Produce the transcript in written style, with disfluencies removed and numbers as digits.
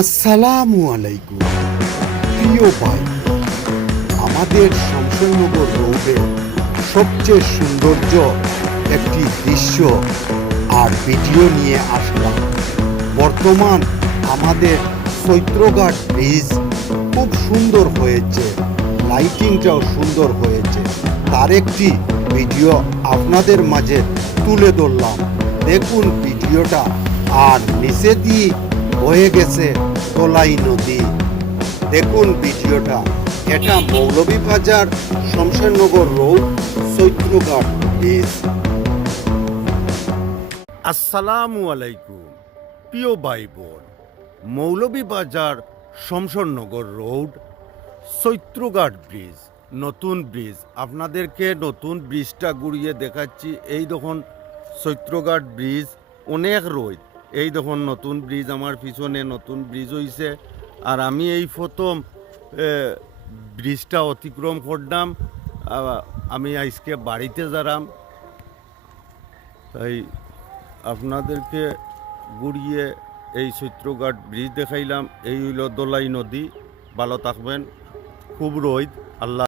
আসসালামু আলাইকুম প্রিয় ভাই, আমাদের শমশেরনগর রোডের সবচেয়ে সৌন্দর্য একটি দৃশ্য আর ভিডিও নিয়ে আসলাম। বর্তমান আমাদের চৈত্রঘাট ব্রিজ খুব সুন্দর হয়েছে, লাইটিংটাও সুন্দর হয়েছে। তার একটি ভিডিও আপনাদের মাঝে তুলে ধরলাম। দেখুন ভিডিওটা। আর নিচে দিয়ে হয়ে গেছে তোলাই নদী। দেখুন ভিডিওটা। এটা মৌলভীবাজার শমশেরনগর রোড, চৈত্রঘাট ব্রিজ। আসসালামু আলাইকুম প্রিয় ভাই বোন, মৌলভীবাজার শমশেরনগর রোড, চৈত্রঘাট ব্রিজ, নতুন ব্রিজ। আপনাদেরকে নতুন ব্রিজটা ঘুরিয়ে দেখাচ্ছি। এই দেখুন চৈত্রঘাট ব্রিজ, অনেক রোদ। এই দেখুন নতুন ব্রিজ, আমার পিছনে নতুন ব্রিজ হয়েছে। আর আমি এই প্রথম ব্রিজটা অতিক্রম করলাম। আমি আজকে বাড়িতে যারাম, তাই আপনাদেরকে ঘুরিয়ে এই চৈত্রঘাট ব্রিজ দেখাইলাম। এই হইল দোলাই নদী। ভালো থাকবেন। খুব রোদ। আল্লাহ।